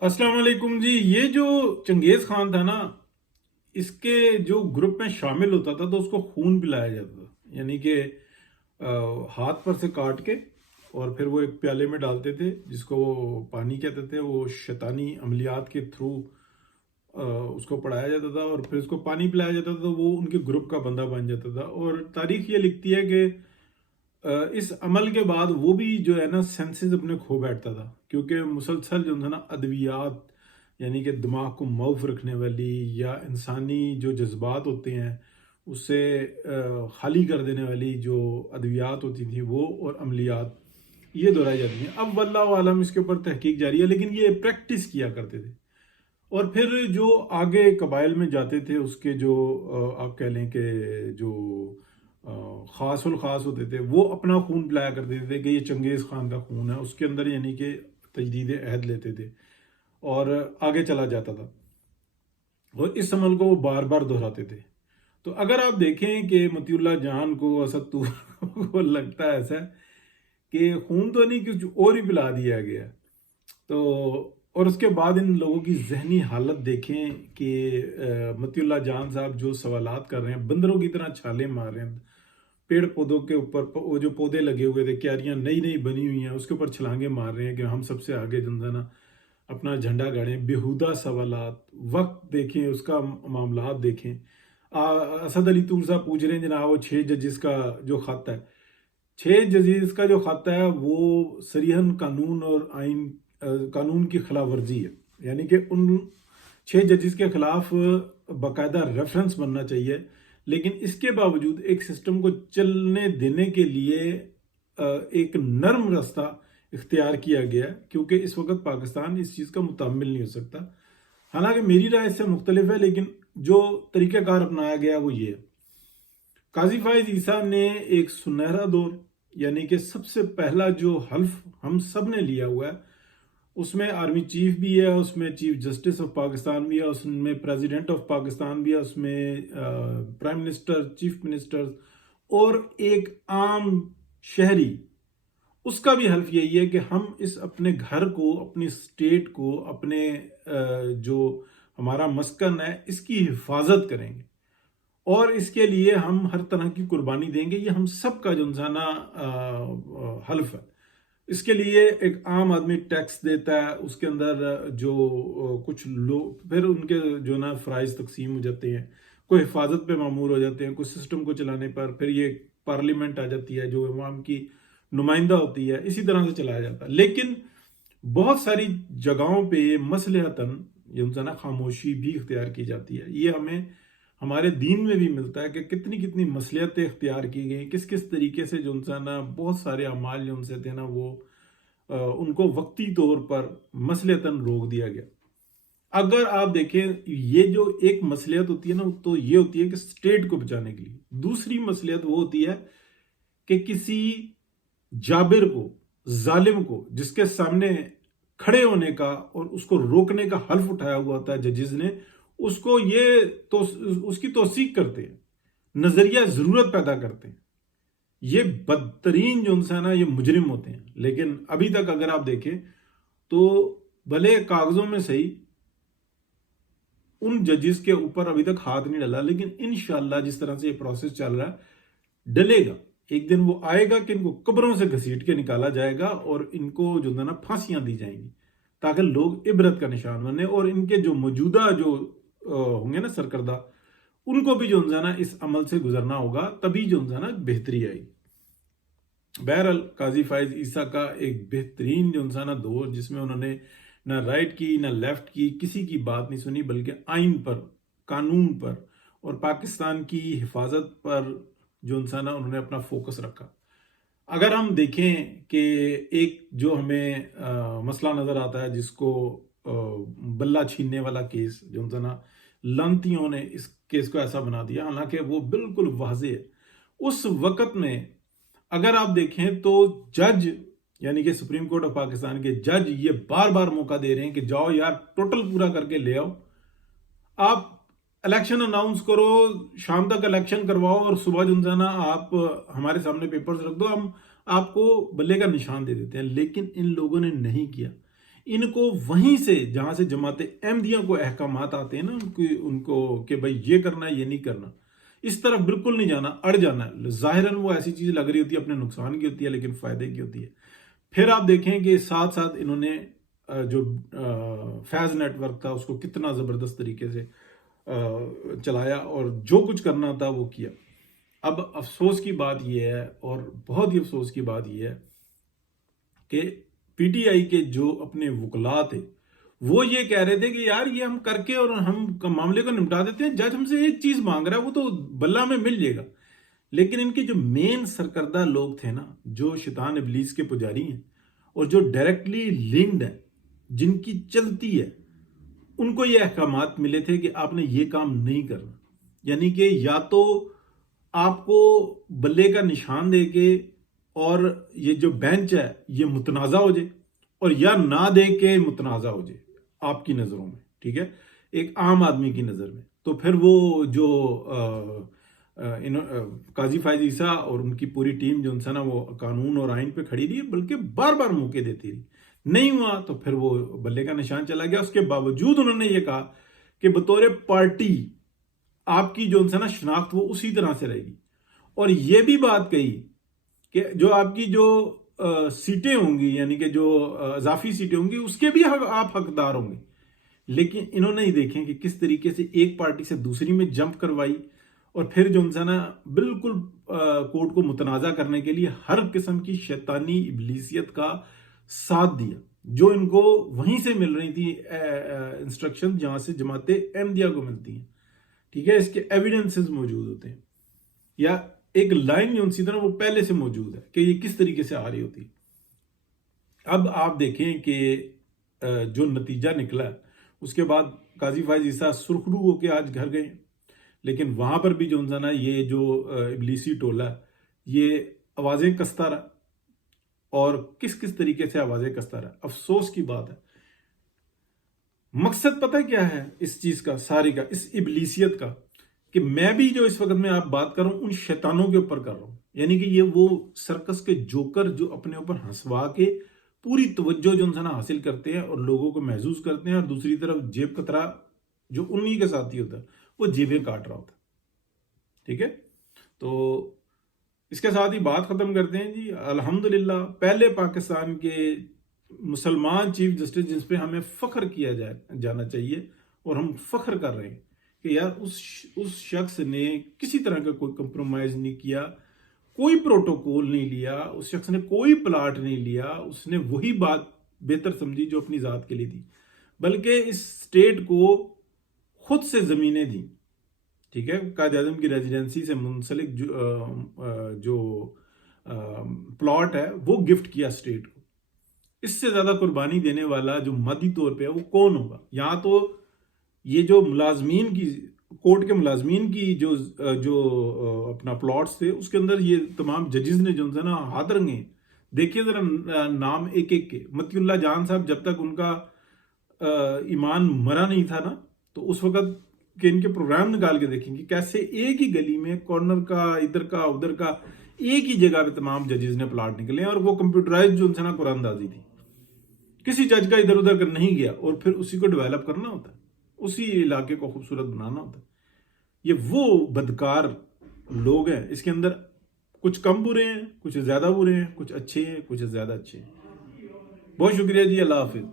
अस्सलाम वालेकुम जी। ये जो चंगेज खान था ना, इसके जो ग्रुप में शामिल होता था तो उसको खून पिलाया जाता था। यानी कि हाथ पर से काट के और फिर वो एक प्याले में डालते थे जिसको वो पानी कहते थे। वो शैतानी अमलियात के थ्रू उसको पढ़ाया जाता था और फिर उसको पानी पिलाया जाता था, तो वो उनके ग्रुप का बंदा बन जाता था। और तारीख ये लिखती है कि इस अमल के बाद वो भी जो है ना सेंसेस अपने खो बैठता था, क्योंकि मुसलसल जो था ना अद्वियात, यानी कि दिमाग को मौफ रखने वाली या इंसानी जो जज्बात होते हैं उससे खाली कर देने वाली जो अद्वियात होती थी वो और अमलियात ये दोहराई जाती हैं। अब वल्लाह आलम इसके ऊपर तहकीक जारी है, लेकिन ये प्रैक्टिस किया करते थे। और फिर जो आगे कबाइल में जाते थे उसके जो आप कह लें कि जो ख़ास उल ख़ास होते थे वो अपना खून पिलाया करते थे कि ये चंगेज़ खान का खून है, उसके अंदर यानी कि तजदीद अहद लेते थे और आगे चला जाता था। और इस अमल को वो बार बार दोहराते थे। तो अगर आप देखें कि मतीउल्लाह जान को, असद तूर को लगता है ऐसा कि खून तो नहीं कुछ और ही पिला दिया गया, तो और उसके बाद इन लोगों की जहनी हालत देखें कि मतीउल्लाह जान साहब जो सवालात कर रहे हैं, बंदरों की तरह छाले मार रहे हैं। पेड़ पौधों के ऊपर वो जो पौधे लगे हुए थे, क्यारियां नई नई बनी हुई हैं, उसके ऊपर छलांगे मार रहे हैं कि हम सबसे आगे जनता अपना झंडा गाड़ें। बेहुदा सवालात, वक्त देखें, उसका मामलात देखें। असद अली तूर साहब पूछ रहे हैं जनाब वो 6 जजेस का जो खत है, 6 जजेस का जो खत है वो सरीहन कानून और आइन कानून की खिलाफ वर्जी है। यानी कि उन 6 जजेस के खिलाफ बाकायदा रेफरेंस बनना चाहिए, लेकिन इसके बावजूद एक सिस्टम को चलने देने के लिए एक नरम रास्ता इख्तियार किया गया, क्योंकि इस वक्त पाकिस्तान इस चीज़ का मुतामिल नहीं हो सकता। हालांकि मेरी राय इससे मुख्तलिफ है, लेकिन जो तरीक़ाकार अपनाया गया वो ये है। काजी फाइज ईसा ने एक सुनहरा दौर, यानी कि सबसे पहला जो हल्फ हम सब ने लिया हुआ है, उसमें आर्मी चीफ भी है, उसमें चीफ जस्टिस ऑफ पाकिस्तान भी है, उसमें प्रेसिडेंट ऑफ पाकिस्तान भी है, उसमें प्राइम मिनिस्टर, चीफ मिनिस्टर और एक आम शहरी, उसका भी हल्फ यही है कि हम इस अपने घर को, अपनी स्टेट को, अपने जो हमारा मस्कन है इसकी हिफाजत करेंगे और इसके लिए हम हर तरह की कुर्बानी देंगे। ये हम सब का जो इंसाना हल्फ है। इसके लिए एक आम आदमी टैक्स देता है, उसके अंदर जो कुछ लोग फिर उनके जो ना फ़राइज़ तकसीम हो जाते हैं, कोई हिफाजत पे मामूर हो जाते हैं, कुछ सिस्टम को चलाने पर, फिर ये पार्लियामेंट आ जाती है जो अवाम की नुमाइंदा होती है, इसी तरह से चलाया जाता है। लेकिन बहुत सारी जगहों पे मसलहतन ये इंसाना खामोशी भी इख्तियार की जाती है। ये हमें हमारे दीन में भी मिलता है कि कितनी कितनी मसलियतें इख्तियार की गई, किस किस तरीके से जो इंसाना बहुत सारे अमाल जो उनसे थे ना वो उनको वक्ती तौर पर मसलियतन रोक दिया गया। अगर आप देखें ये जो एक मसलियत होती है ना, तो ये होती है कि स्टेट को बचाने के लिए। दूसरी मसलियत वो होती है कि किसी जाबिर को, जालिम को, जिसके सामने खड़े होने का और उसको रोकने का हल्फ उठाया हुआ होता है जजेस ने, उसको ये तो उसकी तौसीक करते हैं, नजरिया जरूरत पैदा करते हैं। ये बदतरीन जो इंसान है ये मुजरिम होते हैं। लेकिन अभी तक अगर आप देखें तो भले कागजों में सही उन जजेस के ऊपर अभी तक हाथ नहीं डला, लेकिन इंशाल्लाह जिस तरह से ये प्रोसेस चल रहा है डलेगा। एक दिन वो आएगा कि इनको कब्रों से घसीट के निकाला जाएगा और इनको जो है ना फांसियां दी जाएंगी, ताकि लोग इबरत का निशान बने और इनके जो मौजूदा जो होंगे ना सरकर्दा, उनको भी जो है ना इस अमल से गुजरना होगा, तभी जो है ना बेहतरी आएगी। बहरहाल काजी फाइज ईसा का एक बेहतरीन जो इंसाना दौर, जिसमें उन्होंने ना राइट की ना लेफ्ट की, किसी की बात नहीं सुनी, बल्कि आइन पर, कानून पर और पाकिस्तान की हिफाजत पर जो इंसाना उन्होंने अपना फोकस रखा। अगर हम देखें कि एक जो हमें मसला नजर आता है जिसको बल्ला छीनने वाला केस, जो इंसाना लानतियों ने इस केस को ऐसा बना दिया, हालांकि वो बिल्कुल वाज़ेह है। उस वक्त में अगर आप देखें तो जज, यानी कि सुप्रीम कोर्ट ऑफ पाकिस्तान के जज ये बार बार मौका दे रहे हैं कि जाओ यार टोटल पूरा करके ले आओ, आप इलेक्शन अनाउंस करो, शाम तक इलेक्शन करवाओ और सुबह जो है ना आप हमारे सामने पेपर्स रख दो, हम आपको बल्ले का निशान दे देते हैं। लेकिन इन लोगों ने नहीं किया। ان کو وہیں سے جہاں سے جماعت احمدیہ کو احکامات آتے ہیں نا ان کو کہ بھائی یہ کرنا ہے یہ نہیں کرنا، اس طرف بالکل نہیں جانا، اڑ جانا ہے۔ ظاہراً وہ ایسی چیز لگ رہی ہوتی ہے اپنے نقصان کی ہوتی ہے لیکن فائدے کی ہوتی ہے۔ پھر آپ دیکھیں کہ ساتھ ساتھ انہوں نے جو فیض نیٹ ورک تھا اس کو کتنا زبردست طریقے سے چلایا اور جو کچھ کرنا تھا وہ کیا۔ اب افسوس کی بات یہ ہے، اور بہت ہی افسوس کی بات یہ ہے کہ پی ٹی آئی کے جو اپنے وکلاء تھے وہ یہ کہہ رہے تھے کہ یار یہ ہم کر کے اور ہم معاملے کو نمٹا دیتے ہیں، جج ہم سے ایک چیز مانگ رہا ہے وہ تو بلہ میں مل جائے گا۔ لیکن ان کے جو مین سرکردہ لوگ تھے نا، جو شیطان ابلیس کے پجاری ہیں اور جو ڈائریکٹلی لنکڈ ہیں، جن کی چلتی ہے، ان کو یہ احکامات ملے تھے کہ آپ نے یہ کام نہیں کرنا۔ یعنی کہ یا تو آپ کو بلے کا نشان دے کے اور یہ جو بینچ ہے یہ متنازع ہو جائے، اور یا نہ دے کے متنازع ہو جائے آپ کی نظروں میں، ٹھیک ہے، ایک عام آدمی کی نظر میں۔ تو پھر وہ جو قاضی فائز عیسیٰ اور ان کی پوری ٹیم جو انسان وہ قانون اور آئین پہ کھڑی رہی، بلکہ بار بار موقع دیتی رہی، نہیں ہوا تو پھر وہ بلے کا نشان چلا گیا۔ اس کے باوجود انہوں نے یہ کہا کہ بطور پارٹی آپ کی جو انسان شناخت وہ اسی طرح سے رہے گی، اور یہ بھی بات کہی کہ جو آپ کی جو سیٹیں ہوں گی، یعنی کہ جو اضافی سیٹیں ہوں گی، اس کے بھی آپ حقدار ہوں گے۔ لیکن انہوں نے ہی دیکھیں کہ کس طریقے سے ایک پارٹی سے دوسری میں جمپ کروائی، اور پھر جو انسان بالکل کورٹ کو متنازع کرنے کے لیے ہر قسم کی شیطانی ابلیسیت کا ساتھ دیا، جو ان کو وہیں سے مل رہی تھی انسٹرکشن جہاں سے جماعت احمدیہ کو ملتی ہیں، ٹھیک ہے، اس کے ایویڈنسز موجود ہوتے ہیں، یا ایک لائن جو اسی طرح وہ پہلے سے موجود ہے کہ یہ کس طریقے سے آ رہی ہوتی ہے۔ اب آپ دیکھیں کہ جو نتیجہ نکلا ہے اس کے بعد قاضی فائز عیسیٰ سرخرو ہو کے آج گھر گئے، لیکن وہاں پر بھی جو انسان ہے یہ جو ابلیسی ٹولہ ہے یہ آوازیں کستا رہا، اور کس طریقے سے آوازیں کستا رہا۔ افسوس کی بات ہے، مقصد پتہ کیا ہے اس چیز کا، ساری کا، اس ابلیسیت کا، کہ میں بھی جو اس وقت میں آپ بات کر رہا ہوں ان شیطانوں کے اوپر کر رہا ہوں، یعنی کہ یہ وہ سرکس کے جوکر جو اپنے اوپر ہنسوا کے پوری توجہ جو انسان حاصل کرتے ہیں اور لوگوں کو محظوظ کرتے ہیں، اور دوسری طرف جیب کترا جو انہی کے ساتھی ہوتا ہے وہ جیبیں کاٹ رہا ہوتا ہے، ٹھیک ہے۔ تو اس کے ساتھ ہی بات ختم کرتے ہیں جی۔ الحمدللہ پہلے پاکستان کے مسلمان چیف جسٹس جس پہ ہمیں فخر کیا جانا چاہیے، اور ہم فخر کر رہے ہیں کہ یار اس شخص نے کسی طرح کا کوئی کمپرومائز نہیں کیا، کوئی پروٹوکول نہیں لیا، اس شخص نے کوئی پلاٹ نہیں لیا، اس نے وہی بات بہتر سمجھی جو اپنی ذات کے لیے دی، بلکہ اس سٹیٹ کو خود سے زمینیں دی، ٹھیک ہے، قائد اعظم کی ریزیڈنسی سے منسلک جو پلاٹ ہے وہ گفٹ کیا اسٹیٹ کو۔ اس سے زیادہ قربانی دینے والا جو مادی طور پہ ہے وہ کون ہوگا؟ یہاں تو یہ جو ملازمین کی، کورٹ کے ملازمین کی جو اپنا پلاٹس تھے اس کے اندر یہ تمام ججز نے جو ہے نا ہاتھ رنگے، دیکھیے ذرا نام ایک ایک کے۔ متی اللہ جان صاحب جب تک ان کا ایمان مرا نہیں تھا نا، تو اس وقت کہ ان کے پروگرام نکال کے دیکھیں گے کیسے ایک ہی گلی میں کارنر کا، ادھر کا ادھر کا، ایک ہی جگہ پہ تمام ججز نے پلاٹ نکلے، اور وہ کمپیوٹرائز جو انسان قرآن اندازی تھی، کسی جج کا ادھر ادھر نہیں گیا، اور پھر اسی کو ڈیولپ کرنا ہوتا ہے، اسی علاقے کو خوبصورت بنانا ہوتا ہے۔ یہ وہ بدکار لوگ ہیں، اس کے اندر کچھ کم برے ہیں، کچھ زیادہ برے ہیں، کچھ اچھے ہیں، کچھ زیادہ اچھے ہیں۔ بہت شکریہ جی، اللہ حافظ۔